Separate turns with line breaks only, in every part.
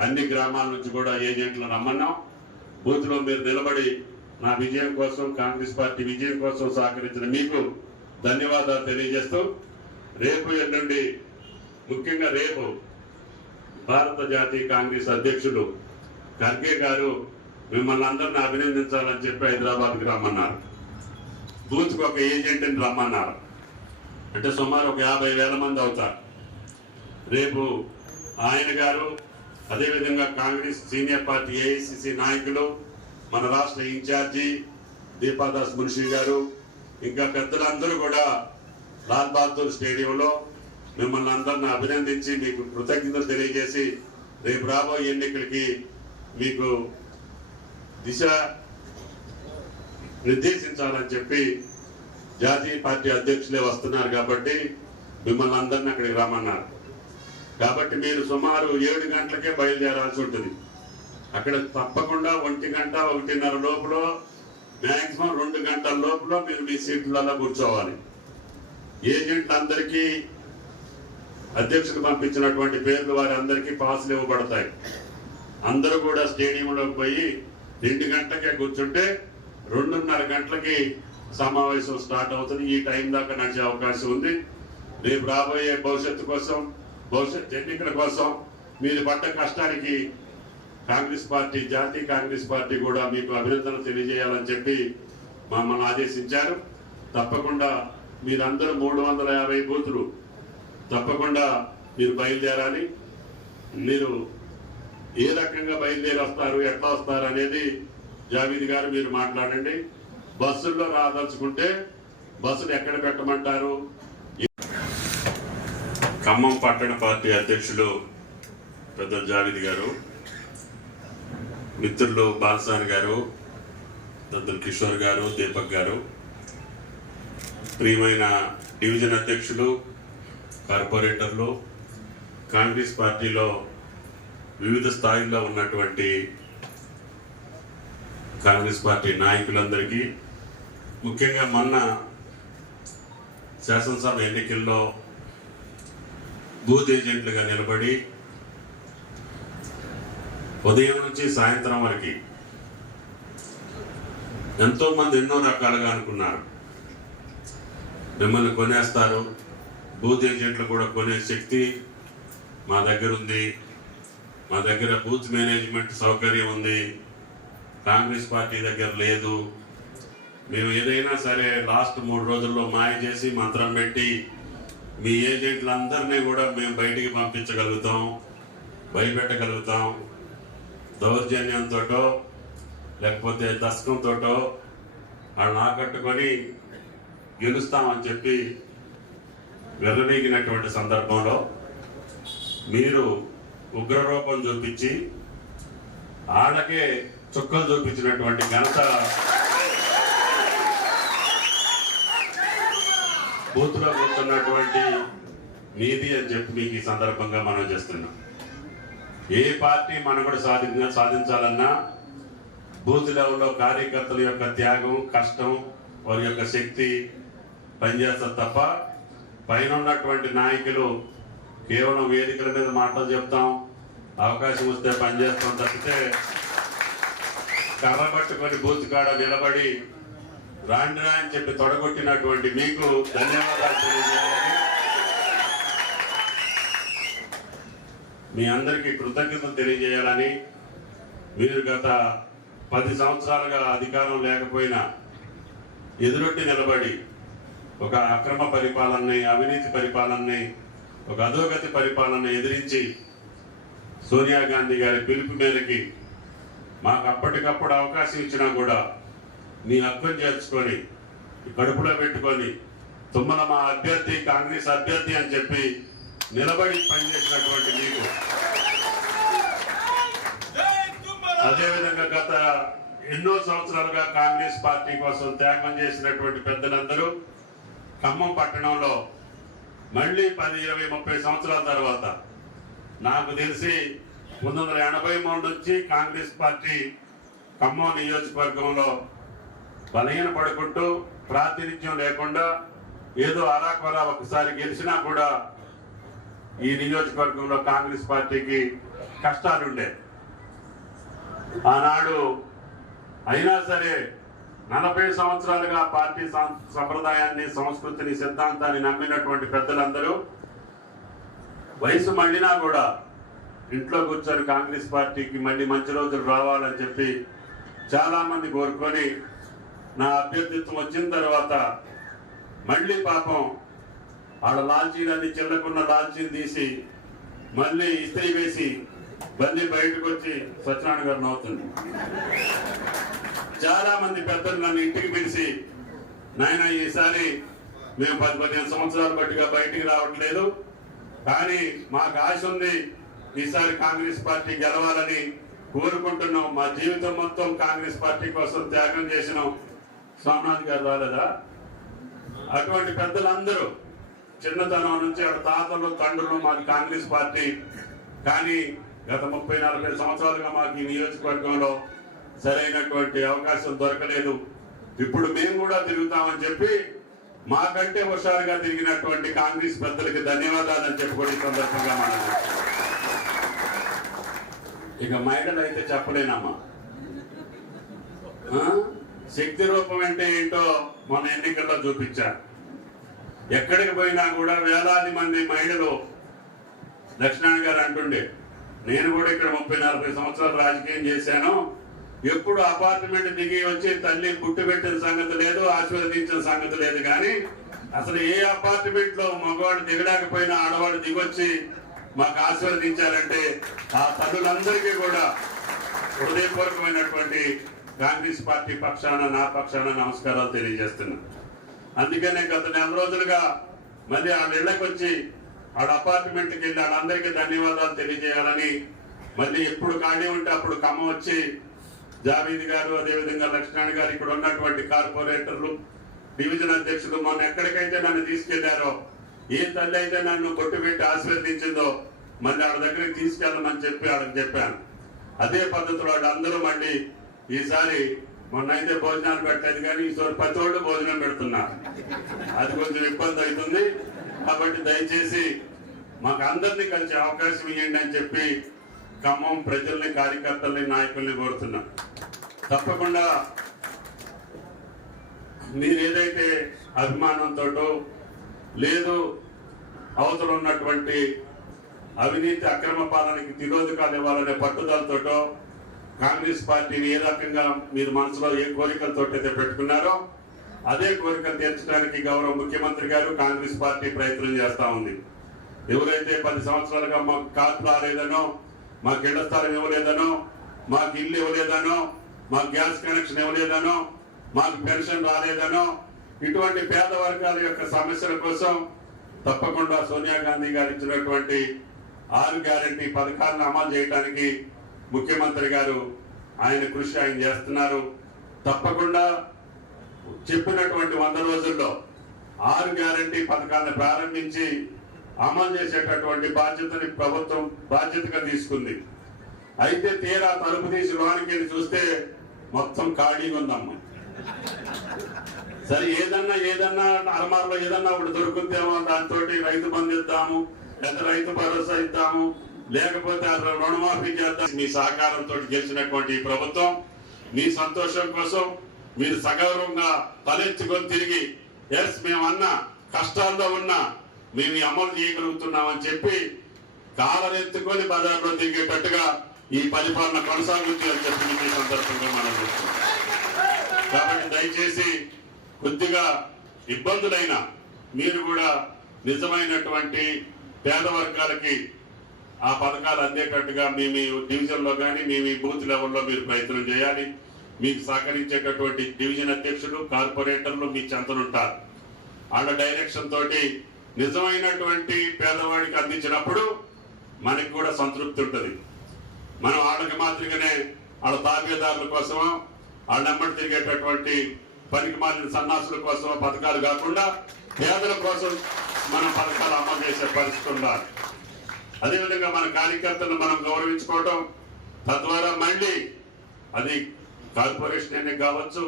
అన్ని గ్రామాల నుంచి కూడా ఏజెంట్లు రమ్మన్నాం. బూత్లో మీరు నిలబడి నా విజయం కోసం కాంగ్రెస్ పార్టీ విజయం కోసం సహకరించిన మీకు ధన్యవాదాలు తెలియజేస్తూ రేపు ఎల్లుండి ముఖ్యంగా రేపు భారత జాతీయ కాంగ్రెస్ అధ్యక్షులు ఖర్గే గారు మిమ్మల్ని అందరిని అభినందించాలని చెప్పి హైదరాబాద్కి రమ్మన్నారు. బూత్కి ఒక ఏజెంట్ని రమ్మన్నారు. అంటే సుమారు ఒక యాభై వేల మంది అవుతారు. రేపు ఆయన గారు అదేవిధంగా కాంగ్రెస్ సీనియర్ పార్టీ ఏఐసిసి నాయకులు మన రాష్ట్ర ఇన్ఛార్జి దీపాదాస్ మున్షి గారు ఇంకా పెద్దలందరూ కూడా లాల్ బహదూర్ స్టేడియంలో మిమ్మల్ని అందరిని అభినందించి మీకు కృతజ్ఞతలు తెలియజేసి రేపు రాబోయే ఎన్నికలకి మీకు దిశ నిర్దేశించాలని చెప్పి జాతీయ పార్టీ అధ్యక్షులే వస్తున్నారు కాబట్టి మిమ్మల్ని అందరిని అక్కడికి రమ్మన్నారు. కాబట్టి మీరు సుమారు ఏడు గంటలకే బయలుదేరాల్సి ఉంటుంది. అక్కడ తప్పకుండా ఒంటి గంట ఒకటిన్నర లోపల మ్యాక్సిమం రెండు గంటల లోపల మీరు మీ సీట్లలో కూర్చోవాలి. ఏజెంట్ అందరికీ అధ్యక్షుడు పంపించినటువంటి పేర్లు వారి అందరికీ పాసులు ఇవ్వబడతాయి. అందరూ కూడా స్టేడియంలోకి పోయి రెండు గంటలకే కూర్చుంటే రెండున్నర గంటలకి సమావేశం స్టార్ట్ అవుతుంది. ఈ టైం దాకా నడిచే అవకాశం ఉంది. రేపు రాబోయే భవిష్యత్తు కోసం భవిష్యత్ ఎన్నికల కోసం మీరు పడ్డ కష్టానికి కాంగ్రెస్ పార్టీ జాతీయ కాంగ్రెస్ పార్టీ కూడా మీకు అభినందనలు తెలియజేయాలని చెప్పి మమ్మల్ని ఆదేశించారు. తప్పకుండా మీరందరూ మూడు వందల యాభై బూతులు తప్పకుండా మీరు బయలుదేరాలి. మీరు ఏ రకంగా బయలుదేరి వస్తారు ఎట్లా వస్తారు అనేది జావీద్ గారు మీరు మాట్లాడండి. బస్సుల్లో రాదలుచుకుంటే బస్సులు ఎక్కడ పెట్టమంటారు? ఖమ్మం పట్టణ పార్టీ అధ్యక్షులు పెద్ద జావీద్ గారు మిత్రులు బాలసాని గారు దద్దుల కిషోర్ గారు దీపక్ గారు ప్రియమైన డివిజన్ అధ్యక్షులు కార్పొరేటర్లు కాంగ్రెస్ పార్టీలో వివిధ స్థాయిల్లో ఉన్నటువంటి కాంగ్రెస్ పార్టీ నాయకులందరికీ ముఖ్యంగా మొన్న శాసనసభ ఎన్నికల్లో బూత్ ఏజెంట్లుగా నిలబడి ఉదయం నుంచి సాయంత్రం వరకు ఎంతోమంది ఎన్నో రకాలుగా అనుకున్నారు. మిమ్మల్ని కొనేస్తారు. బూత్ ఏజెంట్లు కూడా కొనే శక్తి మా దగ్గర ఉంది. మా దగ్గర బూత్ మేనేజ్మెంట్ సౌకర్యం ఉంది. కాంగ్రెస్ పార్టీ దగ్గర లేదు. మేము ఏదైనా సరే లాస్ట్ మూడు రోజుల్లో మాయ చేసి మంత్రం పెట్టి మీ ఏజెంట్లందరినీ కూడా మేము బయటికి పంపించగలుగుతాం భయపెట్టగలుగుతాం. దౌర్జన్యంతోటో లేకపోతే దశకంతోటో వాళ్ళని ఆకట్టుకొని గెలుస్తామని చెప్పి వెర్రనీగినటువంటి సందర్భంలో మీరు ఉగ్రరూపం చూపించి వాళ్ళకే చుక్కలు చూపించినటువంటి ఘనత బూత్లో కూర్చున్నటువంటి నీది అని చెప్పి మీకు ఈ సందర్భంగా మనం చేస్తున్నాం. ఏ పార్టీ మనం కూడా సాధి సాధించాలన్నా బూత్ లెవెల్లో కార్యకర్తల యొక్క త్యాగం కష్టం వారి యొక్క శక్తి పనిచేస్తారు తప్ప పైన ఉన్నటువంటి నాయకులు కేవలం వేదికల మీద మాటలు చెప్తాం. అవకాశం వస్తే పనిచేస్తాం తప్పితే కర్ర పట్టుకొని బూత్ కాడ నిలబడి రాండ్రా అని చెప్పి తొడగొట్టినటువంటి మీకు ధన్యవాదాలు తెలియజేయాలని మీ అందరికీ కృతజ్ఞతలు తెలియజేయాలని మీరు గత పది సంవత్సరాలుగా అధికారం లేకపోయినా ఎదురొట్టి నిలబడి ఒక అక్రమ పరిపాలనని అవినీతి పరిపాలనని ఒక అధోగతి పరిపాలన ఎదిరించి సోనియా గాంధీ గారి పిలుపు మేరకి మాకు అప్పటికప్పుడు అవకాశం ఇచ్చినా కూడా మీ అర్థం చేర్చుకొని కడుపులో పెట్టుకొని తుమ్మల మా అభ్యర్థి కాంగ్రెస్ అభ్యర్థి అని చెప్పి నిలబడి పనిచేసినటువంటి మీకు అదేవిధంగా గత ఎన్నో సంవత్సరాలుగా కాంగ్రెస్ పార్టీ కోసం త్యాగం చేసినటువంటి పెద్దలందరూ ఖమ్మం పట్టణంలో మళ్ళీ పది ఇరవై ముప్పై సంవత్సరాల తర్వాత నాకు తెలిసి పంతొమ్మిది వందల ఎనభై మూడు నుంచి కాంగ్రెస్ పార్టీ ఖమ్మం నియోజకవర్గంలో బలహీన పడుకుంటూ ప్రాతినిధ్యం లేకుండా ఏదో అరాకొరా ఒకసారి గెలిచినా కూడా ఈ నియోజకవర్గంలో కాంగ్రెస్ పార్టీకి కష్టాలుండే ఆనాడు అయినా సరే నలభై సంవత్సరాలుగా పార్టీ సంప్రదాయాన్ని సంస్కృతిని సిద్ధాంతాన్ని నమ్మినటువంటి పెద్దలందరూ వయసు మళ్ళినా కూడా ఇంట్లో కూర్చొని కాంగ్రెస్ పార్టీకి మళ్ళీ మంచి రోజులు రావాలని చెప్పి చాలా మంది కోరుకొని నా అభ్యర్థిత్వం వచ్చిన తర్వాత మళ్ళీ పాపం ఆడ లాల్చీలన్నీ చిల్లకున్న లాల్చీని తీసి మళ్ళీ ఇస్త్రీ వేసి మళ్ళీ బయటకు వచ్చి సత్యనారాయణ గారు నవ్వుతుంది. చాలా మంది పెద్దలు నన్ను ఇంటికి పిలిచి నాయన ఈసారి మేము పది పదిహేను సంవత్సరాలు బట్టిగా బయటికి రావట్లేదు కానీ మాకు ఆశ ఉంది ఈసారి కాంగ్రెస్ పార్టీ గెలవాలని కోరుకుంటున్నాం. మా జీవితం మొత్తం కాంగ్రెస్ పార్టీ కోసం త్యాగం చేసినాం. స్వామినాథ్ గారు రాలేదా? అటువంటి పెద్దలందరూ చిన్నతనం నుంచి వాళ్ళ తాతలు తండ్రులు మాకు కాంగ్రెస్ పార్టీ. కానీ గత ముప్పై నలభై సంవత్సరాలుగా మాకు ఈ నియోజకవర్గంలో సరైనటువంటి అవకాశం దొరకలేదు. ఇప్పుడు మేము కూడా తిరుగుతామని చెప్పి మాకంటే హుషారుగా తిరిగినటువంటి కాంగ్రెస్ పెద్దలకి ధన్యవాదాలు అని చెప్పుకొని సందర్భంగా మనం ఇక మహిళలు అయితే చెప్పలేనమ్మా. శక్తి రూపం అంటే ఏంటో మన ఎన్నికల్లో చూపించారు. ఎక్కడికి పోయినా కూడా వేలాది మంది మహిళలు దక్షిణాయన గారు అంటుండే నేను కూడా ఇక్కడ ముప్పై నలభై సంవత్సరాలు రాజకీయం చేశాను. ఎప్పుడు అపార్ట్మెంట్ దిగి వచ్చి తల్లి గుట్టు పెట్టిన సంగతి లేదు ఆశీర్వదించిన సంగతి లేదు కానీ అసలు ఏ అపార్ట్మెంట్లో మగవాడు దిగడాకపోయినా ఆడవాడు దిగొచ్చి మాకు ఆశీర్వదించారంటే ఆ తల్లులందరికీ కూడా హృదయపూర్వకమైనటువంటి కాంగ్రెస్ పార్టీ పక్షాన నా పక్షాన నమస్కారాలు తెలియజేస్తున్నా. అందుకనే గత నెల రోజులుగా మళ్ళీ ఆ ఇళ్ళకి వచ్చి ఆడ అపార్ట్మెంట్కి వెళ్ళి వాళ్ళందరికీ ధన్యవాదాలు తెలియజేయాలని మళ్ళీ ఎప్పుడు ఖాళీ ఉంటే అప్పుడు ఖమ్మం వచ్చి జావేద్ గారు అదేవిధంగా లక్ష్మణ్ గారు ఇక్కడ ఉన్నటువంటి కార్పొరేటర్లు డివిజన్ అధ్యక్షులు మొన్న ఎక్కడికైతే నన్ను తీసుకెళ్ళారో ఏ తల్లి అయితే నన్ను కొట్టుబెట్టి ఆశీర్వదించిందో మళ్ళీ ఆడ దగ్గరికి తీసుకెళ్ళమని చెప్పి ఆడకు చెప్పాను. అదే పద్ధతిలో అందరూ మళ్ళీ ఈసారి మొన్న అయితే భోజనాలు పెట్టలేదు కానీ ఈసారి ప్రతి ఒళ్ళు భోజనం పెడుతున్నారు అది కొంచెం ఇబ్బంది అవుతుంది. కాబట్టి దయచేసి మాకు అందరినీ కలిసి అవకాశం ఇవ్వండి అని చెప్పి ఖమ్మం ప్రజల్ని కార్యకర్తల్ని నాయకుల్ని కోరుతున్నా. తప్పకుండా మీరు ఏదైతే అభిమానంతో లేదు అవతల ఉన్నటువంటి అవినీతి అక్రమ పాలనకి తిరోధకాలు ఇవ్వాలనే పట్టుదలతోటో కాంగ్రెస్ పార్టీని ఏ రకంగా మీరు మనసులో ఏ కోరికలతో అయితే పెట్టుకున్నారో అదే కోరికలు తీర్చడానికి గౌరవ ముఖ్యమంత్రి గారు కాంగ్రెస్ పార్టీ ప్రయత్నం చేస్తూ ఉంది. ఎవరైతే పది సంవత్సరాలుగా మాకు కార్డు రాలేదనో మాకు ఇళ్ళ స్థలం ఇవ్వలేదనో మాకు ఇల్లు ఇవ్వలేదనో మాకు గ్యాస్ కనెక్షన్ ఇవ్వలేదనో మాకు పెన్షన్ రాలేదనో ఇటువంటి పేద వర్గాల యొక్క సమస్యల కోసం తప్పకుండా సోనియా గాంధీ గారు ఇచ్చినటువంటి ఆరు గ్యారంటీ పథకాలను అమలు చేయడానికి ముఖ్యమంత్రి గారు ఆయన కృషి ఆయన చేస్తున్నారు. తప్పకుండా చెప్పినటువంటి వంద రోజుల్లో ఆరు గ్యారంటీ పథకాలను ప్రారంభించి అమలు చేసేటటువంటి బాధ్యతని ప్రభుత్వం బాధ్యతగా తీసుకుంది. అయితే తీరా తలుపు తీసి లోనికి చూస్తే మొత్తం ఖాళీగా ఉందమ్మా. సరే ఏదన్నా ఏదన్నా అరమార్లో ఏదన్నా ఒకటి దొరుకుతుందేమో దాంతో రైతు బంధు ఇద్దాము లేదా రైతు భరోసా ఇద్దాము లేకపోతే అసలు రుణమాఫీ చేద్దాం. మీ సహకారంతో గెలిచినటువంటి ఈ ప్రభుత్వం మీ సంతోషం కోసం మీరు సగౌరవంగా తలెత్తుకొని తిరిగి ఎస్ మేమన్నా కష్టాల్లో ఉన్నా మేము అమలు చేయగలుగుతున్నామని చెప్పి కాలరెత్తుకొని బజార్లో తిరిగేటట్టుగా ఈ పరిపాలన కొనసాగుతుంది అని చెప్పి ఈ సందర్భంగా మనం కాబట్టి దయచేసి కొద్దిగా ఇబ్బందులైన మీరు కూడా నిజమైనటువంటి పేద వర్గాలకి ఆ పథకాలు అందేటట్టుగా మీ మీ డివిజన్లో కానీ మీ మీ బూత్ లెవెల్లో మీరు ప్రయత్నం చేయాలి. మీకు సహకరించేటటువంటి డివిజన్ అధ్యక్షులు కార్పొరేటర్లు మీ చెంతనుంటారు. వాళ్ళ డైరెక్షన్ తోటి నిజమైనటువంటి పేదవాడికి అందించినప్పుడు మనకి కూడా సంతృప్తి ఉంటుంది. మనం వాళ్ళకి మాదిరిగానే వాళ్ళ తాబేదారుల కోసమో వాళ్ళ నెమ్మడి తిరిగేటటువంటి పనికి మారిన సన్నాసుల కోసమో పథకాలు కాకుండా పేదల కోసం మనం పథకాలు అమలు చేసే పరిస్థితి ఉండాలి. అదేవిధంగా మన కార్యకర్తలను మనం గౌరవించుకోవటం తద్వారా మళ్ళీ అది కార్పొరేషన్ ఎన్నిక కావచ్చు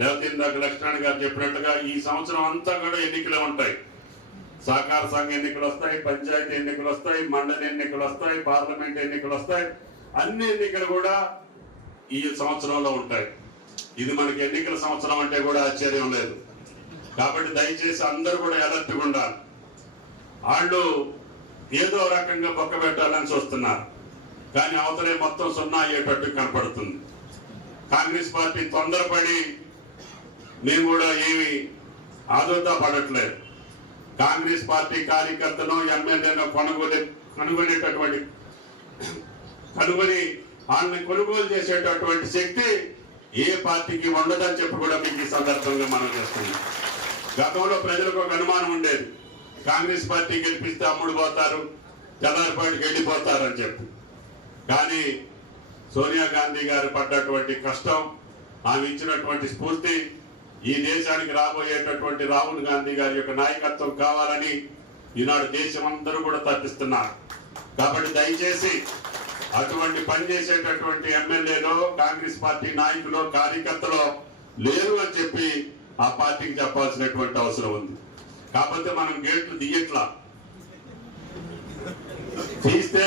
లేకపోతే ఇందాక లక్ష్మణ్ గారు చెప్పినట్టుగా ఈ సంవత్సరం అంతా కూడా ఎన్నికలే ఉంటాయి. సహకార సంఘ ఎన్నికలు వస్తాయి పంచాయతీ ఎన్నికలు వస్తాయి మండలి ఎన్నికలు వస్తాయి పార్లమెంట్ ఎన్నికలు వస్తాయి. అన్ని ఎన్నికలు కూడా ఈ సంవత్సరంలో ఉంటాయి. ఇది మనకి ఎన్నికల సంవత్సరం అంటే కూడా ఆశ్చర్యం లేదు. కాబట్టి దయచేసి అందరూ కూడా అలర్ట్గా ఉండాలి. వాళ్ళు ఏదో రకంగా బొక్క పెట్టాలని చూస్తున్నారు. కానీ అవతలే మొత్తం సున్నా అయ్యేటట్టు కనపడుతుంది. కాంగ్రెస్ పార్టీ తొందరపడి మేము కూడా ఏమి ఆదుర్దా పడట్లేదు. కాంగ్రెస్ పార్టీ కార్యకర్తను ఎమ్మెల్యేను కొనుగోలే కనుగొనేటటువంటి కనుగొని వాళ్ళని కొనుగోలు చేసేటటువంటి శక్తి ఏ పార్టీకి ఉండదని చెప్పి కూడా మీకు ఈ సందర్భంగా మనం చేస్తున్నాం. గతంలో ప్రజలకు ఒక అనుమానం ఉండేది. కాంగ్రెస్ పార్టీ గెలిపిస్తే అమ్ముడు పోతారు తెల్లారిపాటికి వెళ్ళిపోతారు అని చెప్పి. కానీ సోనియా గాంధీ గారు పడ్డటువంటి కష్టం ఆమె ఇచ్చినటువంటి స్ఫూర్తి ఈ దేశానికి రాబోయేటటువంటి రాహుల్ గాంధీ గారి యొక్క నాయకత్వం కావాలని ఈనాడు దేశం అందరూ కూడా తప్పిస్తున్నారు. కాబట్టి దయచేసి అటువంటి పనిచేసేటటువంటి ఎమ్మెల్యేలో కాంగ్రెస్ పార్టీ నాయకులు కార్యకర్తలు లేరు అని చెప్పి ఆ పార్టీకి చెప్పాల్సినటువంటి అవసరం ఉంది. కాకపోతే మనం గేట్లు దియట్లా తీస్తే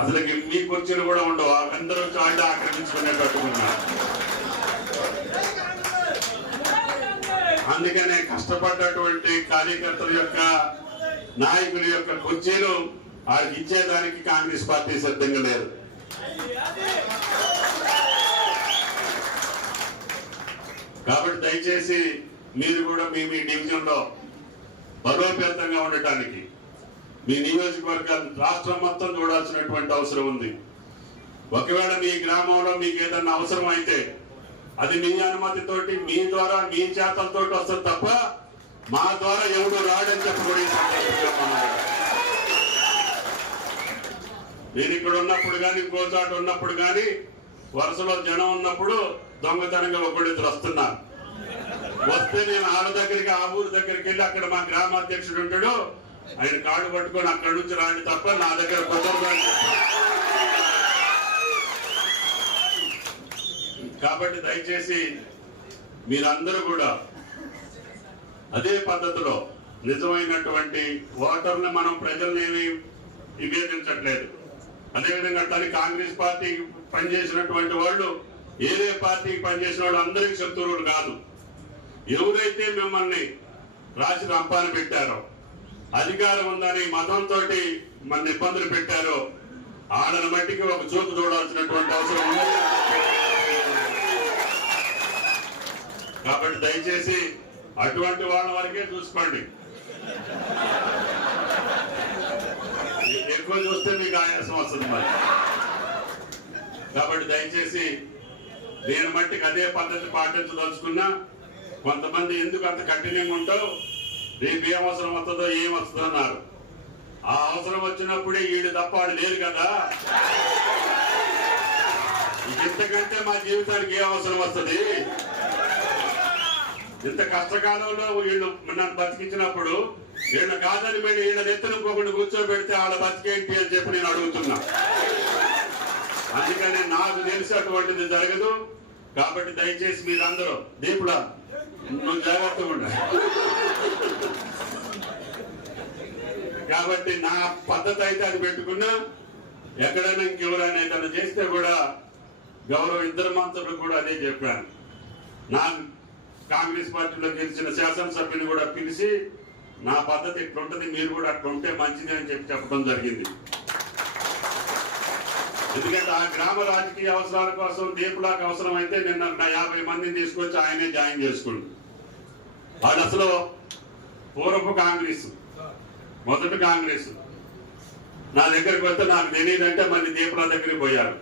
అసలు మీ కుర్చీలు కూడా ఉండవు. అందరూ చాళ్ళు ఆక్రమించుకునేటట్టు ఉన్నారు. అందుకనే కష్టపడ్డటువంటి కార్యకర్తల యొక్క నాయకుల యొక్క కుర్చీలు వారికి ఇచ్చేదానికి కాంగ్రెస్ పార్టీ సిద్ధంగా లేదు. కాబట్టి దయచేసి మీరు కూడా మీ మీ డివిజన్లో బలోపేతంగా ఉండటానికి. మీ నియోజకవర్గాలు రాష్ట్రం మొత్తం చూడాల్సినటువంటి అవసరం ఉంది. ఒకవేళ మీ గ్రామంలో మీకు ఏదన్నా అవసరం అయితే అది మీ అనుమతితోటి మీ ద్వారా మీ చేతలతో వస్తుంది తప్ప మా ద్వారా ఎవడు రాడని చెప్పి నేను ఇక్కడ ఉన్నప్పుడు కానీ ఇంకో ఉన్నప్పుడు కానీ వరుసలో జనం ఉన్నప్పుడు దొంగతనంగా ఒకడిద్దరు వస్తున్నారు వస్తే నేను ఆడ దగ్గరికి ఆ ఊరు దగ్గరికి వెళ్ళి అక్కడ మా గ్రామాధ్యక్షుడు ఉంటాడు. ఆయన కాళ్ళు పట్టుకొని అక్కడ నుంచి రాండి తప్ప నా దగ్గర కుదరదు కాబట్టి దయచేసి మీరందరూ కూడా అదే పద్ధతిలో నిజమైనటువంటి ఓటర్ని మనం ప్రజల్ని విభేదించట్లేదు. అదేవిధంగా తల్లి కాంగ్రెస్ పార్టీకి పనిచేసినటువంటి వాళ్ళు ఏదే పార్టీకి పనిచేసిన వాళ్ళు అందరికీ శత్రువులు కాదు. ఎవరైతే మిమ్మల్ని రాసి రంపాన పెట్టారో అధికారం ఉందని మతంతో మన ఇబ్బందులు పెట్టారో ఆడని మట్టికి ఒక చూపు చూడాల్సినటువంటి అవసరం ఉంది. కాబట్టి దయచేసి అటువంటి వాళ్ళ వరకే చూసుకోండి. ఎక్కువ చూస్తే మీకు ఆయాసం వస్తుంది మరి. కాబట్టి దయచేసి నేను మట్టికి అదే పద్ధతి పాటించదలుచుకున్నా కొంతమంది ఎందుకు అంత కఠినంగా ఉంటావు? రేపు ఏం అవసరం వస్తుందో ఏం వస్తుందో అన్నారు. ఆ అవసరం వచ్చినప్పుడే వీడు తప్ప వాడు లేరు కదా. ఇంతకంటే మా జీవితానికి ఏ అవసరం వస్తుంది? ఇంత కష్టకాలంలో వీళ్ళు నన్ను బతికించినప్పుడు వీళ్ళు కాదని మీరు వీళ్ళ ఎత్తున ఇంకొకటి కూర్చోబెడితే వాళ్ళ బతికేంటి అని చెప్పి నేను అడుగుతున్నా. అందుకని నాకు తెలిసి అటువంటిది జరగదు. కాబట్టి దయచేసి మీరందరూ దీపుడా జాగ్రత్తగా ఉండాలి కాబట్టి నా పద్ధతి అయితే అది పెట్టుకున్నా ఎక్కడైనా ఇంకెవరైనా ఏదైనా చేస్తే కూడా గౌరవ ఇద్దరు మంత్రులు కూడా అదే చెప్పాను నా కాంగ్రెస్ పార్టీలో గెలిచిన శాసనసభ్యుని కూడా పిలిచి నా పద్ధతి ఎట్లుంటుంది మీరు కూడా అట్లుంటే ఉంటే మంచిది అని చెప్పి చెప్పడం జరిగింది. ఎందుకంటే ఆ గ్రామ రాజకీయ అవసరాల కోసం దీపులాకు అవసరం అయితే నిన్న యాభై మందిని తీసుకొచ్చి ఆయనే జాయిన్ చేసుకుంటు వాడు అసలు పూర్వపు కాంగ్రెస్. మొదటి కాంగ్రెస్. నా దగ్గరికి వస్తే నాకు తెలియదంటే మళ్ళీ దీపుల దగ్గరికి పోయారు.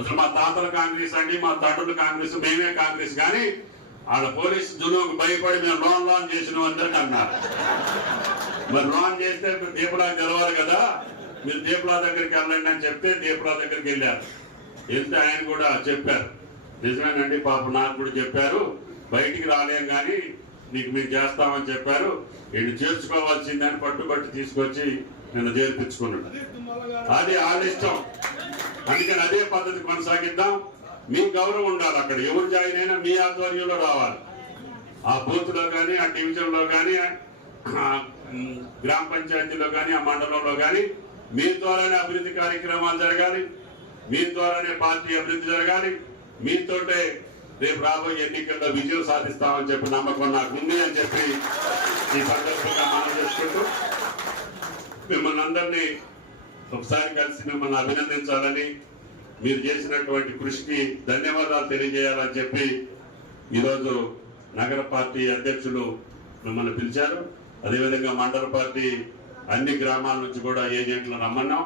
అసలు మా తాతల కాంగ్రెస్ అండి మా తండ్రుల కాంగ్రెస్ మేమే కాంగ్రెస్. కానీ వాళ్ళ పోలీస్ జునుకు భయపడి మేము లోన్ లోన్ చేసిన అందరికి అన్నారు. మరి లోన్ చేస్తే దీపులా గెలవాలి కదా? మీరు దీపులా దగ్గరికి వెళ్ళండి అని చెప్తే దీపులా దగ్గరికి వెళ్ళారు. వెళ్తే ఆయన కూడా చెప్పారు. నిజమేనండి పాప నాకు కూడా చెప్పారు. బయటికి రాలేం కానీ నీకు మేము చేస్తామని చెప్పారు. వీళ్ళు చేర్చుకోవాల్సిందని పట్టుబట్టి తీసుకొచ్చి నిన్న చేర్పించుకున్నాడు. అది వాళ్ళ ఇష్టం. అందుకని అదే పద్ధతి కొనసాగిద్దాం. మీ గౌరవం ఉండాలి అక్కడ. ఎవరు జాయిన్ అయినా మీ ఆధ్వర్యంలో రావాలి. ఆ బూత్లో కానీ ఆ డివిజన్లో కానీ గ్రామ పంచాయతీలో కానీ ఆ మండలంలో కానీ మీ ద్వారానే అభివృద్ధి కార్యక్రమాలు జరగాలి. మీ ద్వారానే పార్టీ అభివృద్ధి జరగాలి. మీతోటే రేపు రాబోయే ఎన్నికల్లో విజయం సాధిస్తామని చెప్పి నమ్మకం నాకు ఉంది అని చెప్పి ఈ సందర్భంగా మనం చేసుకుంటూ మిమ్మల్ని అందరినీ ఒకసారి కలిసి మిమ్మల్ని అభినందించాలని మీరు చేసినటువంటి కృషికి ధన్యవాదాలు తెలియజేయాలని చెప్పి ఈరోజు నగర పార్టీ అధ్యక్షులు మిమ్మల్ని పిలిచారు. అదేవిధంగా మండల పార్టీ అన్ని గ్రామాల నుంచి కూడా ఏజెంట్లు రమ్మన్నాం.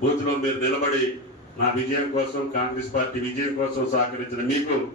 బూత్లో మీరు నిలబడి నా విజయం కోసం కాంగ్రెస్ పార్టీ విజయం కోసం సహకరించిన మీకు